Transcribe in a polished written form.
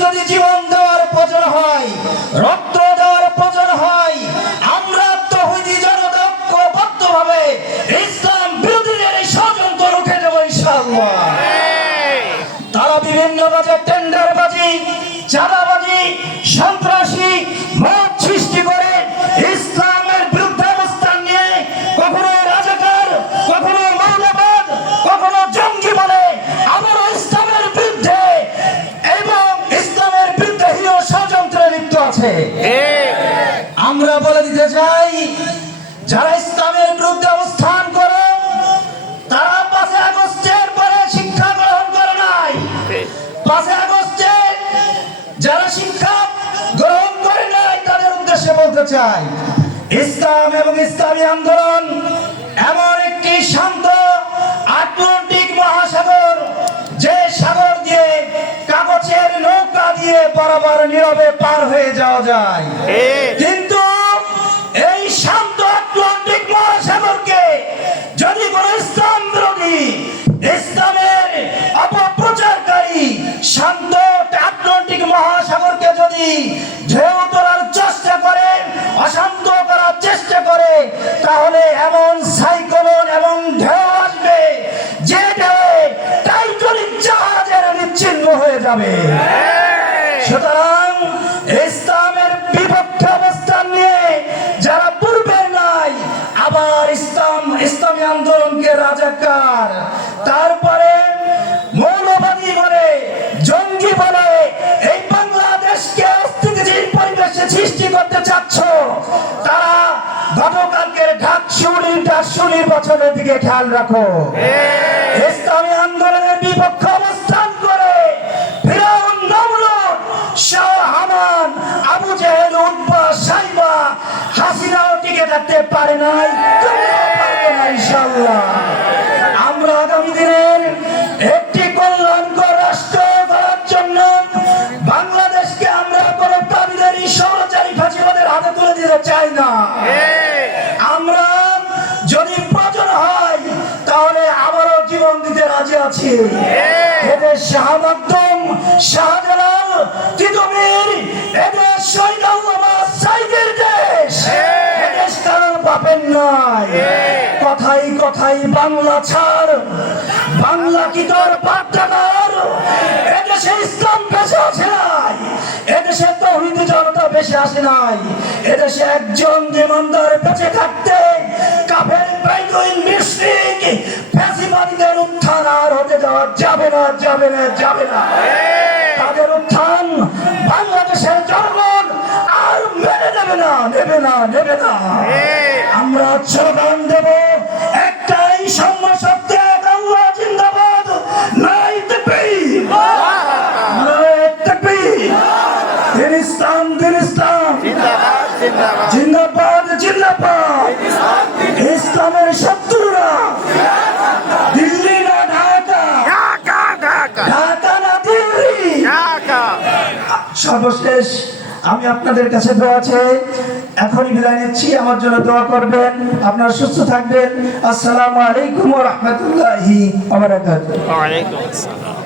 যদি জীবন দেওয়ার প্রয়োজন হয়, রক্ত দেওয়ার প্রয়োজন হয়, আমরা তৌহিদি জনতা ঐক্যবদ্ধভাবে ইসলাম বিরোধীদের এই ষড়যন্ত্র রুখে দেবো ইনশাআল্লাহ। তারা বিভিন্ন কাজে টেন্ডারবাজি, চাঁদাবাজি, সন্ত্রাসী মত সৃষ্টি করে ইসলামের বিরুদ্ধে অবস্থান নিয়ে কখনো রাজাকার, কখনো মৌলবাদ, কখনো জঙ্গি বলে আবারও ইসলামের বিরুদ্ধে এবং ইসলামের বিরুদ্ধে হিও ষড়যন্ত্রে লিপ্ত আছে। আমরা বলে দিতে চাই, যারা ইসলামের বিরুদ্ধে অবস্থান করে তারা 5 আগস্টের পরে শিক্ষা গ্রহণ করে নাই। 5 আগস্টে যারা শিক্ষা গ্রহণ করে নাই তাদের উদ্দেশ্যে বলতে চাই, ইসলাম এবং ইসলামী আন্দোলন এমন একটি শান্ত আটলান্টিক মহাসাগর, যে সাগর দিয়ে কাগজের নৌকা দিয়ে বরাবর নীরবে পার হয়ে যাওয়া যায়। কিন্তু এই শান্ত আটলান্টিক মহাসাগরকে যদি কোন ইসলাম বিরোধী, ইসলামের অপপ্রচারকারী শান্ত আটলান্টিক মহাসাগরকে যদি ঢেউ তোলার চেষ্টা করে, অশান্ত করার চেষ্টা করে, তাহলে এমন সাইক্লোন এবং ঢেউ আসবে যে ঢেউ টাইটানিক জাহাজের নিশ্চিহ্ন হয়ে যাবে। সুতরাং ইসলামের বিপক্ষে অবস্থান নিয়ে যারা পূর্বের নাই, আবার ইসলামী আন্দোলনকে রাজাকার, তারপরে মৌলবাদী বলে, জঙ্গি বলে এই বাংলাদেশকে অস্থিতিশীল পরিবেশে সৃষ্টি করতে চাচ্ছ, তারা গতকালকের ঢাকশুনির বছরের দিকে খেয়াল রাখো। ইসলামী আন্দোলনের বিপক্ষে অবস্থান করে ফিরআউন, নমরুদ, শাহ হামান, আবু জেহেল, উতবা, সাইবা, হাসিনাও টিকে থাকতে পারে নাই, পারবে না ইনশাআল্লাহ। আমরা আগামী দিনের একটি কল্যাণকর রাষ্ট্র করার জন্য বাংলাদেশকে আমরা কোন তাবিদারি স্বৈরাচারী ফাঁসিবাদের হাতে তুলে দিতে চাই না। আমরা যদি প্রয়োজন হয় তাহলে আবারও জীবন দিতে রাজি আছি। এদের শাহ মাকদুম, শাহজালাল, তিতুমির, এদের শহীদ আল্লামা সাইদের দেশ, এদেশ কারণ পাবেন নয়। কথাই কথাই বাংলা ছাড়, বাংলা কি তোর পাট্টাকার? এদেশে ইসলাম বেঁচে আছে নাই, এদেশে তৌহিদি জনতা বেঁচে আসে নাই। এদেশে একজন ইমানদার বেঁচে থাকতে কাফের বাইতুল মুশরিক ফ্যাসিবাদীদের উত্থান আর হতে দেওয়া যাবে না, যাবে না, যাবে না। তাদের উত্থান বাংলাদেশের জনগণ আর মেনে নেবে না, নেবে না, নেবে না। আমরা স্লোগান দেব একটাই, সম্মাসত্বে আল্লাহ জিন্দাবাদ, নাই তাকবীর, নাই তাকবীর, দিন ইসলাম, দিন ইসলাম, জিন্দাবাদ, জিন্দাবাদ। ইসলামের শত্রুরা দিল্লি না ঢাকা, ঢাকা না দিল্লি। সর্বশেষ আমি আপনাদের কাছে দোয়া চাই, এখনই বিদায় নিচ্ছি, আমার জন্য দোয়া করবেন, আপনারা সুস্থ থাকবেন। আসসালামু আলাইকুম ওয়া রাহমাতুল্লাহি ওয়া বারাকাতুহু। ওয়া আলাইকুম আসসালাম।